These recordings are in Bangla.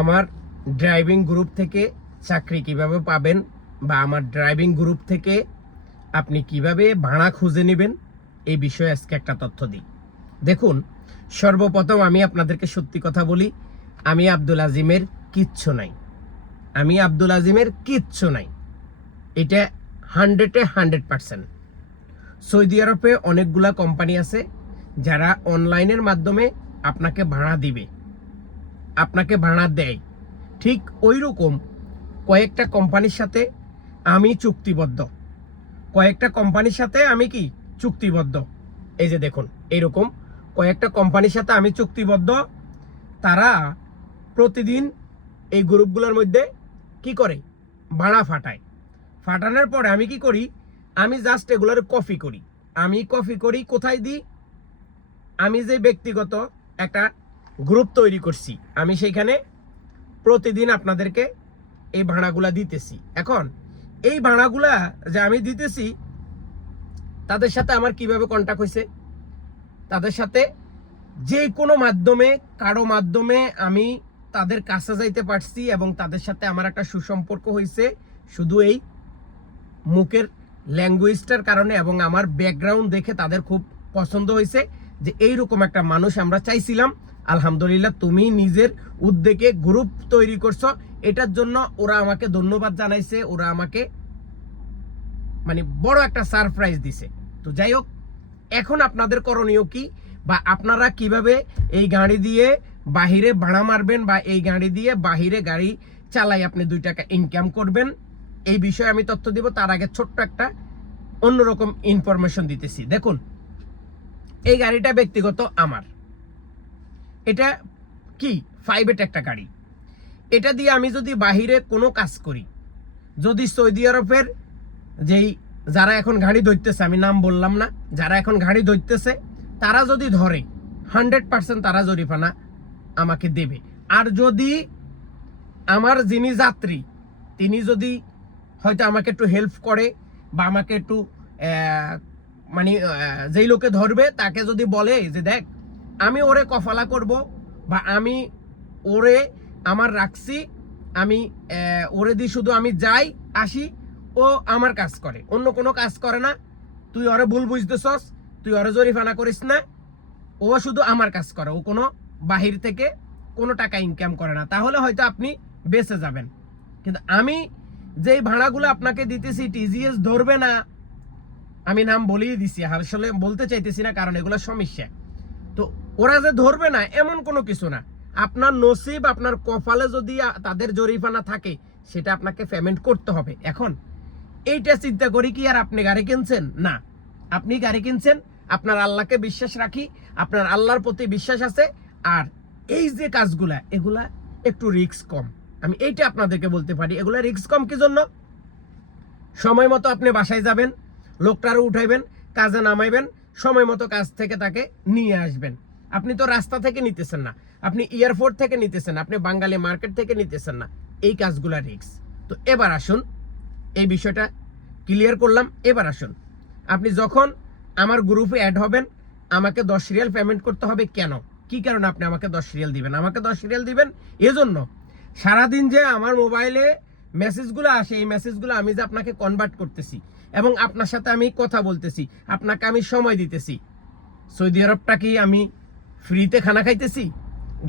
আমার ড্রাইভিং গ্রুপ থেকে চাকরি কিভাবে পাবেন বা আমার ড্রাইভিং গ্রুপ থেকে আপনি কিভাবে ভাড়া খুঁজে নেবেন এই বিষয়ে আজকে একটা তথ্য দিই। দেখুন, সর্বপ্রথম আমি আপনাদেরকে সত্যি কথা বলি, আমি আব্দুল আজিমের কিচ্ছু নাই। আমি আব্দুল আজিমের কিচ্ছু নাই, এটা 100% সৌদি আরবে অনেকগুলা কোম্পানি আছে যারা অনলাইনের মাধ্যমে আপনাকে ভাড়া দিবে, আপনাকে ভাড়া দেয়। ঠিক ওই রকম কয়েকটা কোম্পানির সাথে আমি চুক্তিবদ্ধ, কয়েকটা কোম্পানির সাথে আমি কি চুক্তিবদ্ধ। এই যে দেখুন, এইরকম কয়েকটা কোম্পানির সাথে আমি চুক্তিবদ্ধ। তারা প্রতিদিন এই গ্রুপগুলোর মধ্যে কি করে, ভাড়া ফাটায়। ফাটানোর পরে আমি কি করি, আমি জাস্ট এগুলোর কপি করি। আমি কপি করি কোথায় দিই, আমি যে ব্যক্তিগত একটা গ্রুপ তৈরি করছি, আমি সেইখানে প্রতিদিন আপনাদেরকে এই ভাড়াগুলা দিতেছি। এখন এই ভাড়াগুলা যে আমি দিতেছি, তাদের সাথে আমার কিভাবে কন্টাক্ট হয়েছে, তাদের সাথে যে কোনো মাধ্যমে, কারো মাধ্যমে আমি তাদের কাছে যাইতে পারছি এবং তাদের সাথে আমার একটা সুসম্পর্ক হয়েছে শুধু এই মুখের ল্যাঙ্গুয়েজটার কারণে, এবং আমার ব্যাকগ্রাউন্ড দেখে তাদের খুব পছন্দ হয়েছে যে এইরকম একটা মানুষ আমরা চাইছিলাম। আলহামদুলিল্লাহ, তুমি নিজের উদ্যোগে গ্রুপ তৈরি করছো, এটার জন্য ওরা আমাকে ধন্যবাদ জানাইছে, ওরা আমাকে মানে বড় একটা সারপ্রাইজ দিছে। তো যাই হোক, এখন আপনাদের করণীয় কি, বা আপনারা কিভাবে এই গাড়ি দিয়ে বাহিরে ভাড়া মারবেন বা এই গাড়ি দিয়ে বাহিরে গাড়ি চালাই আপনি 2 টাকা ইনকাম করবেন, এই বিষয়ে আমি তথ্য দিব। তার আগে ছোট্ট একটা অন্যরকম ইনফরমেশন দিতেছি। দেখুন, এই গাড়িটা ব্যক্তিগত আমার, এটা কি প্রাইভেট একটা গাড়ি। এটা দিয়ে আমি যদি বাহিরে কোনো কাজ করি, যদি সৌদি আরবের যেই যারা এখন গাড়ি ধরতেছে, আমি নাম বললাম না, যারা এখন গাড়ি ধরতেছে তারা যদি ধরে 100% তারা জরিমানা আমাকে দেবে। আর যদি আমার যিনি যাত্রী তিনি যদি হয়তো আমাকে একটু হেল্প করে বা আমাকে একটু মানে যেই লোকে ধরবে তাকে যদি বলে যে দেখ আমি ওরে কফালা করব বা আমি ওরে আমার রাখছি, আমি ওরে দি শুধু আমি যাই আসি, ও আমার কাজ করে, অন্য কোনো কাজ করে না, তুই ওরে ভুল বুঝতেছস, তুই ওরে জরিমানা করিস না, ও শুধু আমার কাজ করে, ও কোনো বাহির থেকে কোনো টাকা ইনকাম করে না, তাহলে হয়তো আপনি বেঁচে যাবেন। কিন্তু আমি যেই ভাড়াগুলো আপনাকে দিতেছি, টিজিএস ধরবে না, আমি নাম বলেই দিছি, আসলে বলতে চাইতেছি না কারণ এগুলো সমস্যা। তো ওরা যে ধরবে না এমন কোনো কিছু না, আপনার নসিব, আপনার কপালে যদি তাদের জরিমানা থাকে সেটা আপনাকে পেমেন্ট করতে হবে। এখন এইটা চিন্তা করি কি আর আপনি গাড়ি কিনছেন না, আপনি গাড়ি কিনছেন আপনার আল্লাহকে বিশ্বাস রাখি, আপনার আল্লাহর প্রতি বিশ্বাস আছে। আর এই যে কাজগুলা, এগুলা একটু রিস্ক কম, আমি এইটা আপনাদেরকে বলতে পারি। এগুলা রিস্ক কম কি জন্য, সময় মতো আপনি বাসায় যাবেন, লোকটারও উঠাইবেন, কাজে নামাইবেন, সময় মতো কাজ থেকে তাকে নিয়ে আসবেন। আপনি তো রাস্তা থেকে নিতেছেন না, আপনি এয়ারপোর্ট থেকে নিতেছেন, আপনি বাঙালি মার্কেট থেকে নিতেছেন না, এই কাজগুলা রিস্ক। তো এবার আসুন, এই বিষয়টা ক্লিয়ার করলাম। এবার আসুন, আপনি যখন আমার গ্রুপে অ্যাড হবেন আমাকে 10 রিয়াল পেমেন্ট করতে হবে। কেন, কি কারণে আপনি আমাকে 10 রিয়াল দিবেন? আমাকে 10 রিয়াল দিবেন এজন্য, সারাদিন যে আমার মোবাইলে মেসেজগুলো আসে, এই মেসেজগুলো আমি যে আপনাকে কনভার্ট করতেছি এবং আপনার সাথে আমি কথা বলতেছি, আপনাকে আমি সময় দিতেছি। সৌদি আরবটা কি আমি ফ্রিতে খানা খাইতেছি?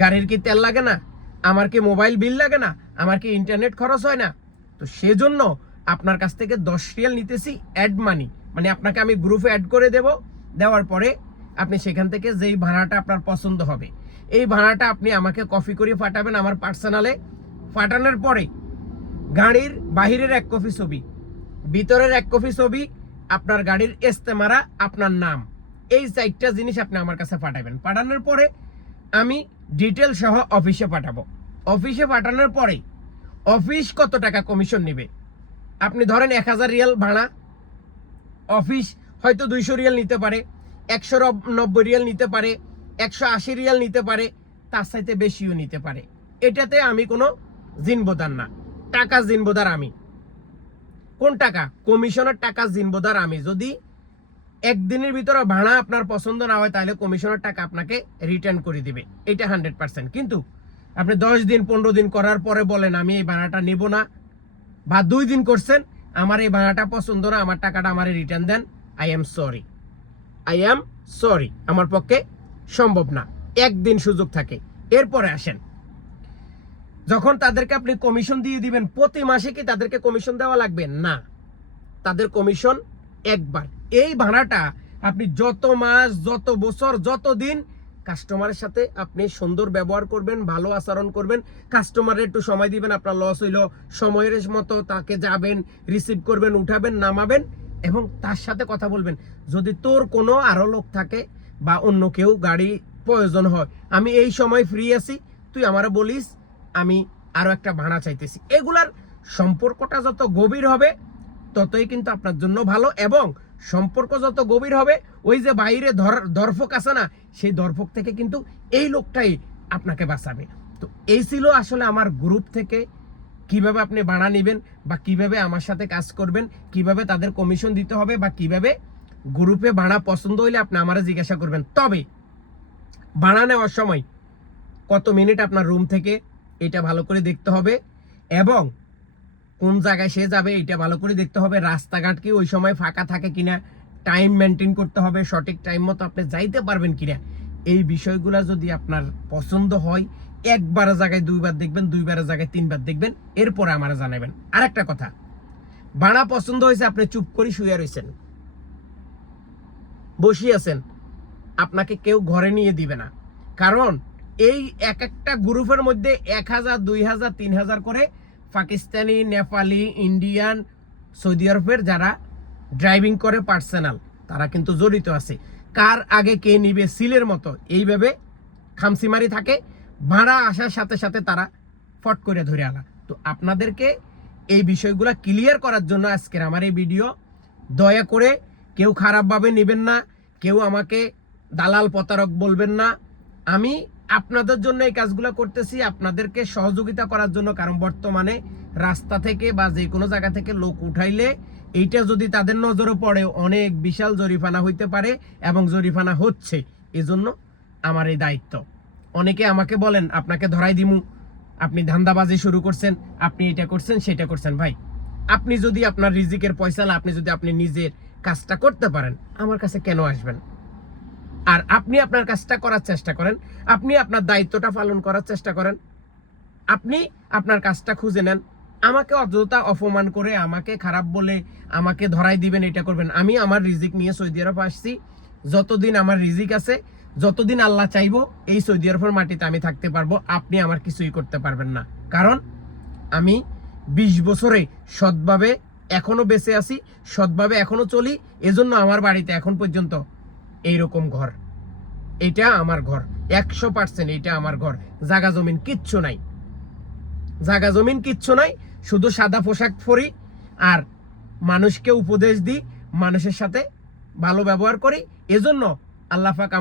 গাড়ির কি তেল লাগে না? আমার কি মোবাইল বিল লাগে না? আমার কি ইন্টারনেট খরচ হয় না? তো সেজন্য আপনার কাছ থেকে 10 রিয়াল নিতেছি অ্যাড মানি, মানে আপনাকে আমি গ্রুপে অ্যাড করে দেব। দেওয়ার পরে আপনি সেখান থেকে যেই ভাড়াটা আপনার পছন্দ হবে, এই ভাড়াটা আপনি আমাকে কপি করে পাঠাবেন আমার পার্সোনালে। পাঠানোর পরে গাড়ির বাহিরের 1 কপি ছবি, ভিতরের 1 কপি ছবি, আপনার গাড়ির ইস্তেমারা, আপনার নাম, এই 4টা জিনিস আপনি আমার কাছে পাঠাবেন। পাঠানোর পরে আমি ডিটেল সহ অফিসে পাঠাবো। অফিসে পাঠানোর পরে অফিস কত টাকা কমিশন নেবে, আপনি ধরেন 1000 রিয়াল ভাড়া, অফিস হয়তো 200 রিয়াল নিতে পারে, 190 রিয়াল নিতে পারে, 180 রিয়াল নিতে পারে, তার চাইতে বেশিও নিতে পারে। এটাতে আমি কোনো জিনবোদার না, টাকা জিনবোদার আমি। কোন টাকা? কমিশনের টাকা জিনবোদার আমি। যদি একদিনের ভিতরে ভাড়া আপনার পছন্দ না হয় তাহলে কমিশনের টাকা আপনাকে রিটার্ন করে দিবে, এটা 100%। কিন্তু আপনি 10 দিন 15 দিন করার পরে বলেন আমি এই ভাড়াটা নেব না, বা 2 দিন করছেন আমার এই ভাড়াটা পছন্দ না, আমার টাকাটা আমারে রিটার্ন দেন, আই এম সরি, আমার পক্ষে সম্ভব না। একদিন সুযোগ থাকে, এরপরে আসেন। যখন তাদেরকে আপনি কমিশন দিয়ে দিবেন, প্রতি মাসে কি তাদেরকে কমিশন দেওয়া লাগবে না, তাদের কমিশন একবার। এই ভাড়াটা আপনি যত মাস, যত বছর, যত দিন কাস্টমারের সাথে আপনি সুন্দর ব্যবহার করবেন, ভালো আচরণ করবেন, কাস্টমারের একটু সময় দিবেন, আপনার লস হইলো সময়ের মতো তাকে যাবেন, রিসিভ করবেন, উঠাবেন, নামাবেন এবং তার সাথে কথা বলবেন। যদি তোর কোনো আরো লোক থাকে বা অন্য কেউ গাড়ি প্রয়োজন হয়, আমি এই সময় ফ্রি আছি, তুই আমারে বলিস, আমি আরো একটা ভাড়া চাইতেছি। এগুলার সম্পর্কটা যত গভীর হবে ততই কিন্তু আপনার জন্য ভালো, এবং সম্পর্ক যত গভীর হবে ওই যে বাইরে দর্পক আছে না, সেই দর্পক থেকে কিন্তু এই লোকটাই আপনাকে বাঁচাবে। তো এই ছিল আসলে আমার গ্রুপ থেকে কিভাবে আপনি ভাড়া নেবেন, বা কিভাবে আমার সাথে কাজ করবেন, কিভাবে তাদের কমিশন দিতে হবে, বা কিভাবে গ্রুপে ভাড়া পছন্দ হইলে আপনি আমারে জিজ্ঞাসা করবেন। তবে ভাড়া নেওয়ার সময় কত মিনিট আপনার রুম থেকে এটা ভালো করে দেখতে হবে, এবং কোন জায়গায় সে যাবে এটা ভালো করে দেখতে হবে, রাস্তাঘাট কি ওই সময় ফাঁকা থাকে কিনা, টাইম মেনটেন করতে হবে, সঠিক টাইম মতো আপনি যাইতে পারবেন কিনা। এই বিষয়গুলো যদি আপনার পছন্দ হয়, একবার জায়গায় 2 বার দেখবেন, 2 বারের জায়গায় 3 বার দেখবেন, এরপরে আমারে জানাবেন। আরেকটা কথা, ভাড়া পছন্দ হয়েছে, আপনি চুপ করে শুয়ে রয়েছেন, বসে আছেন, আপনাকে কেউ ঘরে নিয়ে দিবে না। কারণ এই এক একটা গ্রুপের মধ্যে 1000, 2000, 3000 করে পাকিস্তানি, নেপালি, ইন্ডিয়ান, সৌদি আরবের যারা ড্রাইভিং করে পার্সোনাল, তারা কিন্তু জড়িত আছে। কার আগে কে নিবে সিলের মতো এইভাবে খামসিমারি থাকে, ভাড়া আসার সাথে সাথে তারা ফট করে ধরে আলা। তো আপনাদেরকে এই বিষয়গুলো ক্লিয়ার করার জন্য আজকের আমার এই ভিডিও। দয়া করে কেউ খারাপভাবে নেবেন না, কেউ আমাকে দালাল প্রতারক বলবেন না। আমি আপনাদের জন্য এই কাজগুলো করতেছি, আপনাদেরকে সহযোগিতা করার জন্য। কারণ বর্তমানে রাস্তা থেকে বা যে কোনো জায়গা থেকে লোক উঠাইলে এইটা যদি তাদের নজরে পড়ে অনেক বিশাল জরিমানা হইতে পারে, এবং জরিমানা হচ্ছে। এজন্য আমার এই দায়িত্ব। অনেকে আমাকে বলেন আপনাকে ধরাই দিমু, আপনি ধান্দাবাজি শুরু করছেন, আপনি এটা করছেন সেটা করছেন। ভাই, আপনি যদি আপনার রিজিকের পয়সা, আপনি যদি আপনি নিজের কাজটা করতে পারেন, আমার কাছে কেন আসবেন? আর আপনি আপনার কাজটা করার চেষ্টা করেন, আপনি আপনার দায়িত্বটা পালন করার চেষ্টা করেন, আপনি আপনার কাজটা খুঁজে নেন। আমাকে অযথা অপমান করে, আমাকে খারাপ বলে আমাকে ধরাই দিবেন, এটা করবেন। আমি আমার রিজিক নিয়ে সৌদি আরব আসছি, যতদিন আমার রিজিক আছে, যতদিন আল্লাহ চাইবো এই সৌদি আরবের মাটিতে আমি থাকতে পারবো। আপনি আমার কিছুই করতে পারবেন না, কারণ আমি 20 বছরে সৎভাবে এখনো বেঁচে আছি, সৎভাবে এখনো চলি। এজন্য আমার বাড়িতে এখন পর্যন্ত এইরকম ঘর, এটা আমার ঘর, 100% এটা আমার ঘর। জায়গা জমিন কিচ্ছু নাই, জায়গা জমিন কিচ্ছু নাই, শুধু সাদা পোশাক পরি আর মানুষকে উপদেশ দিই, মানুষের সাথে ভালো ব্যবহার করি। এজন্য আল্লাহ পাক